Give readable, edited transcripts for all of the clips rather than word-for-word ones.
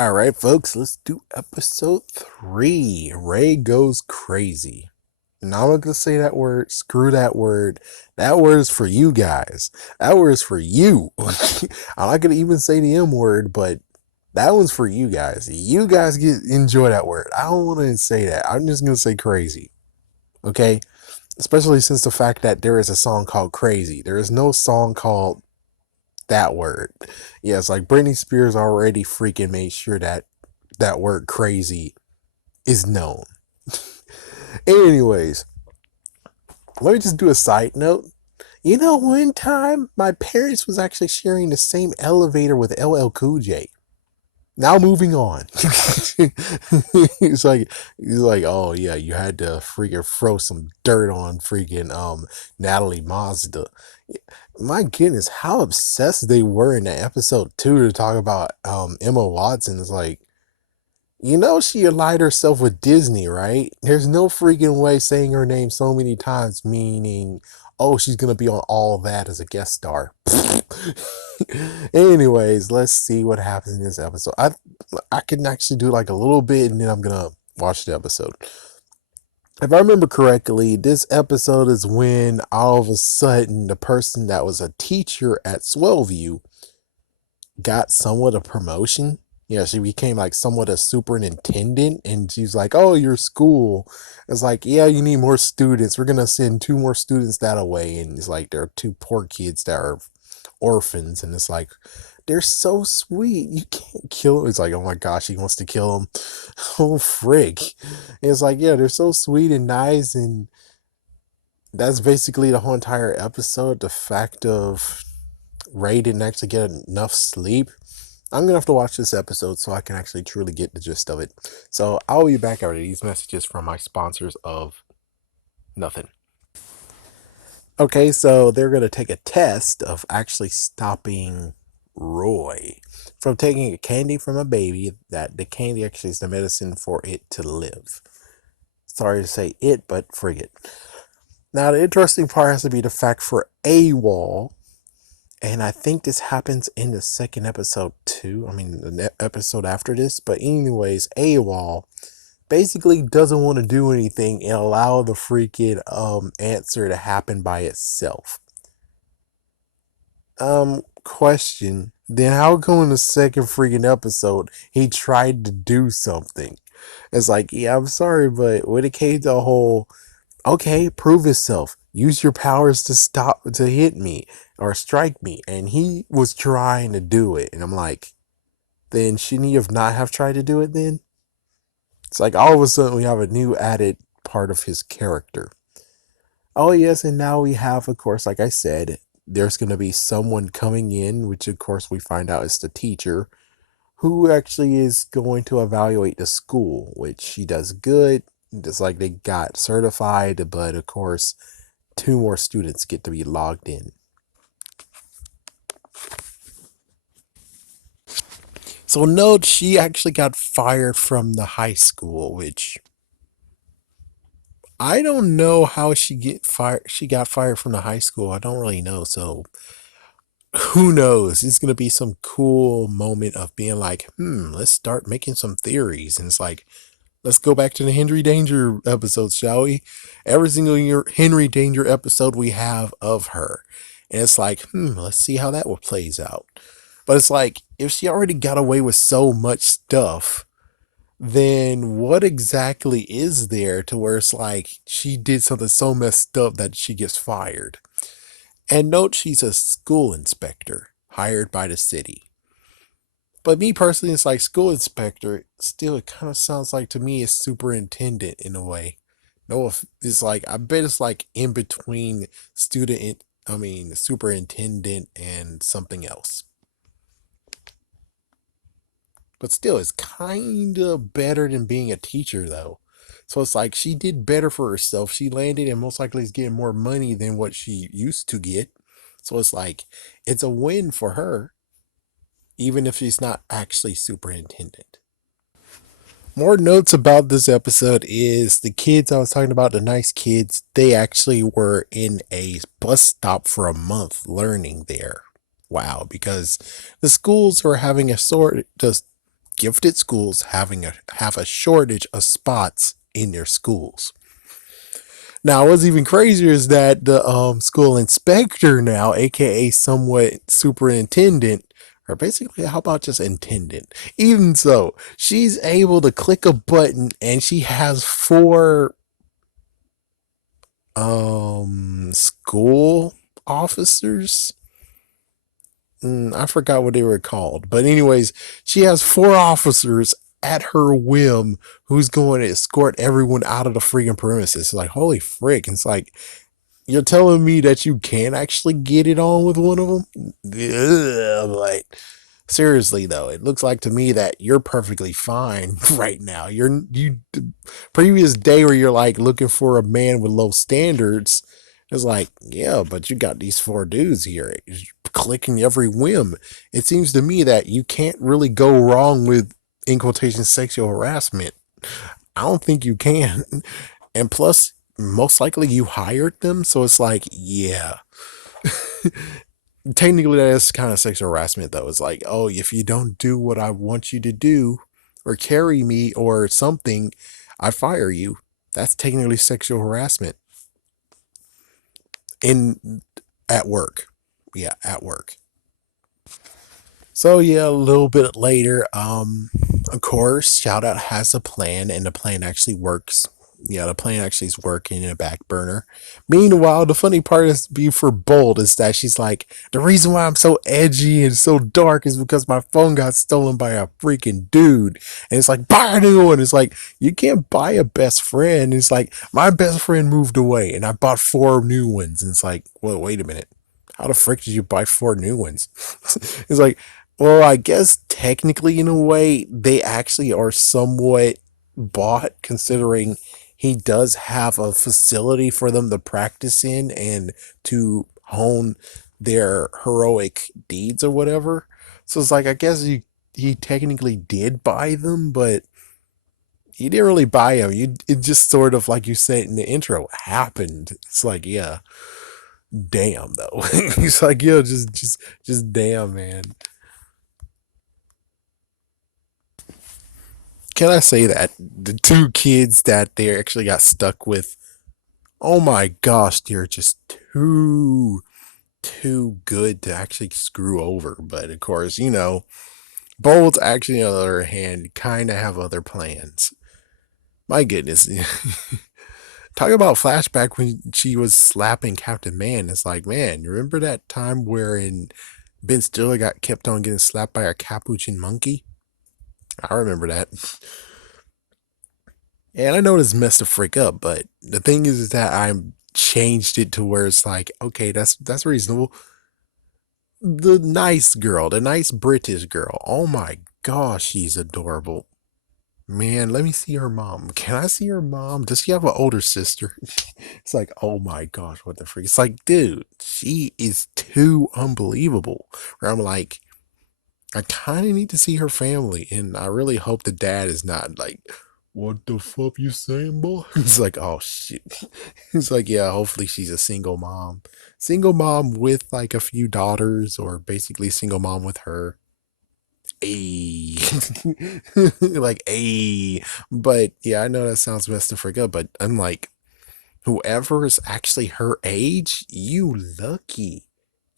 All right, folks, let's do episode 3. Ray goes crazy. Now I'm not gonna say that word. Screw that word. That word is for you guys. That word is for you. I'm not gonna even say the M word, but that one's for you guys. You guys enjoy that word. I don't want to say that. I'm just gonna say crazy. Okay, especially since the fact that there is a song called Crazy. There is no song called that word. Yes, like Britney Spears already freaking made sure that that word crazy is known. Anyways, let me just do a side note. You know, one time my parents was actually sharing the same elevator with LL Cool J. Now moving on. he's like, oh yeah, you had to freaking throw some dirt on freaking Natalie Mazda. My goodness, how obsessed they were in that episode too to talk about Emma Watson. Is like, you know, she allied herself with Disney, right? There's no freaking way saying her name so many times, meaning, oh, she's gonna be on all that as a guest star. Anyways, let's see what happens in this episode. I can actually do like a little bit, and then I'm gonna watch the episode. If I remember correctly, this episode is when all of a sudden the person that was a teacher at Swellview got somewhat a promotion. Yeah, she became like somewhat a superintendent, and she's like, "Oh, your school." It's like, "Yeah, you need more students. We're gonna send two more students that away." And it's like there are two poor kids that are orphans, and it's like they're so sweet. You can't kill them. It's like, oh my gosh, he wants to kill them. Oh frig! And it's like, yeah, they're so sweet and nice, and that's basically the whole entire episode. The fact of Ray didn't actually get enough sleep. I'm gonna have to watch this episode so I can actually truly get the gist of it. So I'll be back after these messages from my sponsors of nothing. Okay, so they're gonna take a test of actually stopping Roy from taking a candy from a baby. That the candy actually is the medicine for it to live. Sorry to say it, but frig it. Now the interesting part has to be the fact for AWOL. And I think this happens in the second episode too. I mean, the episode after this. But anyways, AWOL basically doesn't want to do anything and allow the freaking answer to happen by itself. Question. Then how come in the second freaking episode he tried to do something? It's like, yeah, I'm sorry, but when it came to the whole, okay, prove yourself. Use your powers to hit me or strike me. And he was trying to do it. And I'm like, then shouldn't he have not have tried to do it then? It's like all of a sudden we have a new added part of his character. Oh yes, and now we have, of course, like I said, there's gonna be someone coming in, which of course we find out is the teacher, who actually is going to evaluate the school, which she does good. Just like they got certified, but of course, two more students get to be logged in. So note she actually got fired from the high school, which I don't know how she get fired. She got fired from the high school. I don't really know. So who knows? It's gonna be some cool moment of being like, let's start making some theories. And it's like, let's go back to the Henry Danger episodes, shall we? Every single year Henry Danger episode we have of her. And it's like, let's see how that one plays out. But it's like, if she already got away with so much stuff, then what exactly is there to where it's like she did something so messed up that she gets fired? And note she's a school inspector hired by the city. But me personally, it's like school inspector. Still, it kind of sounds like to me it's superintendent in a way. No, if it's like I bet it's like in between student. I mean, superintendent and something else. But still, it's kind of better than being a teacher though. So it's like she did better for herself. She landed and most likely is getting more money than what she used to get. So it's like it's a win for her, even if she's not actually superintendent. More notes about this episode is the kids I was talking about, the nice kids, they actually were in a bus stop for a month learning there. Wow, because the schools are having a sort, just gifted schools have a shortage of spots in their schools. Now, what's even crazier is that the school inspector now, aka somewhat superintendent, or basically, how about just intendant? Even so, she's able to click a button and she has four school officers. I forgot what they were called, but anyways, she has four officers at her whim who's going to escort everyone out of the freaking premises. It's like, holy frick. It's like, you're telling me that you can't actually get it on with one of them? Ugh, like, seriously though, it looks like to me that you're perfectly fine right now. You previous day where you're like looking for a man with low standards. It's like, yeah, but you got these four dudes here clicking every whim. It seems to me that you can't really go wrong with, in quotation, sexual harassment. I don't think you can. And plus, most likely you hired them, so it's like, yeah. Technically, that is kind of sexual harassment, though. It's like, oh, if you don't do what I want you to do, or carry me, or something, I fire you. That's technically sexual harassment in at work. Yeah, at work. So yeah, a little bit later, of course, Shout Out has a plan, and the plan actually works. Yeah, the plan actually is working in a back burner. Meanwhile, the funny part is be for Bold is that she's like, the reason why I'm so edgy and so dark is because my phone got stolen by a freaking dude. And it's like, buy a new one. It's like, you can't buy a best friend. It's like, my best friend moved away and I bought four new ones. And it's like, well, wait a minute. How the frick did you buy four new ones? It's like, well, I guess technically, in a way, they actually are somewhat bought, considering he does have a facility for them to practice in and to hone their heroic deeds or whatever. So it's like, I guess he technically did buy them, but he didn't really buy them. It just sort of, like you said in the intro, happened. It's like, yeah, damn though. He's like, yo, just damn, man. Can I say that the two kids that they actually got stuck with, oh my gosh, they're just too good to actually screw over. But of course, Bolts actually, on the other hand, kind of have other plans. My goodness. Talk about flashback when she was slapping Captain Man. It's like, man, you remember that time wherein Ben Stiller got kept on getting slapped by a capuchin monkey? I remember that. And I know this messed the freak up, but the thing is that I changed it to where it's like, okay, that's reasonable. The nice girl, the nice British girl. Oh my gosh, she's adorable. Man, let me see her mom. Can I see her mom? Does she have an older sister? It's like, oh my gosh, what the freak? It's like, dude, she is too unbelievable. Where I'm like, I kind of need to see her family, and I really hope the dad is not like, what the fuck you saying, boy? He's like, oh shit. He's like, yeah, hopefully she's a single mom with like a few daughters, or basically single mom with her. A like a, but yeah, I know that sounds messed up for good, but I'm like, whoever is actually her age, you lucky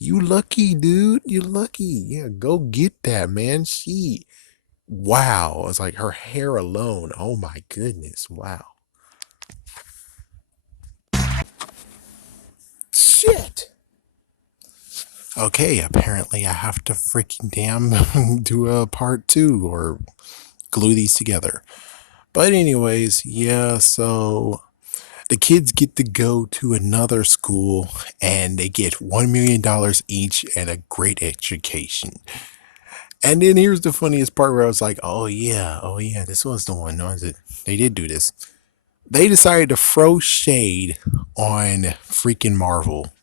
dude, you lucky. Yeah, go get that, man. Wow, it's like her hair alone. Oh my goodness, wow. Shit. Okay, apparently I have to freaking damn do a part two or glue these together. But anyways, yeah, so the kids get to go to another school and they get $1 million each and a great education. And then here's the funniest part where I was like, oh yeah, this was the one, was it? They did do this. They decided to throw shade on freaking Marvel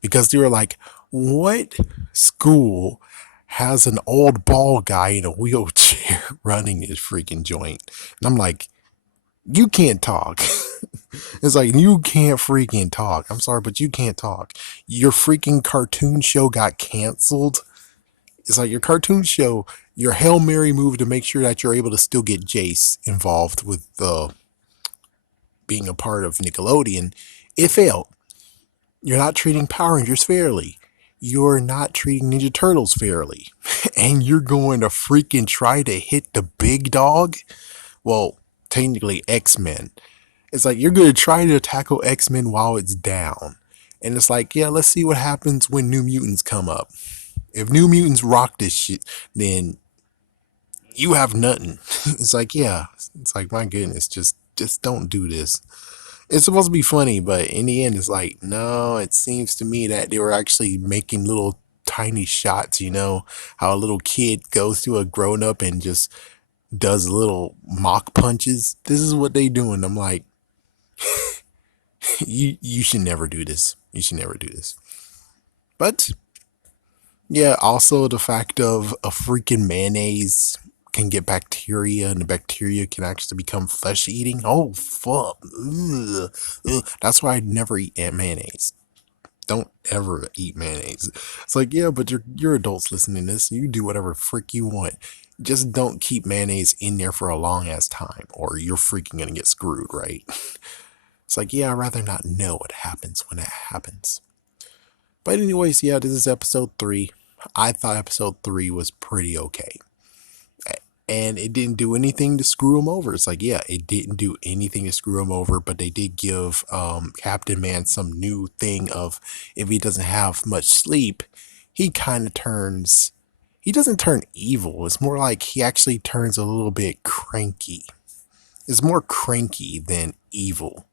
because they were like, what school has an old bald guy in a wheelchair running his freaking joint? And I'm like, you can't talk. It's like, you can't freaking talk. I'm sorry, but you can't talk. Your freaking cartoon show got canceled. It's like your cartoon show, your Hail Mary move to make sure that you're able to still get Jace involved with being a part of Nickelodeon. It failed. You're not treating Power Rangers fairly. You're not treating Ninja Turtles fairly. And you're going to freaking try to hit the big dog? Well, technically X-Men. It's like you're going to try to tackle X-Men while it's down. And it's like, yeah, let's see what happens when New Mutants come up. If New Mutants rock this shit, then you have nothing. It's like, yeah. It's like, my goodness, just don't do this. It's supposed to be funny, but in the end, it's like, no, it seems to me that they were actually making little tiny shots, how a little kid goes to a grown up and just does little mock punches. This is what they doing. I'm like, you should never do this. You should never do this. But yeah, also the fact of a freaking mayonnaise can get bacteria and the bacteria can actually become flesh eating. Oh fuck. Ugh. Ugh. That's why I never eat mayonnaise. Don't ever eat mayonnaise. It's like, yeah, but you're adults listening to this. You do whatever frick you want. Just don't keep mayonnaise in there for a long ass time, or you're freaking gonna get screwed, right? It's like, yeah, I'd rather not know what happens when it happens. But anyways, yeah, this is episode 3. I thought episode 3 was pretty okay. And it didn't do anything to screw him over. It's like, yeah, it didn't do anything to screw him over, but they did give Captain Man some new thing of if he doesn't have much sleep, he kind of turns, he doesn't turn evil. It's more like he actually turns a little bit cranky. It's more cranky than evil.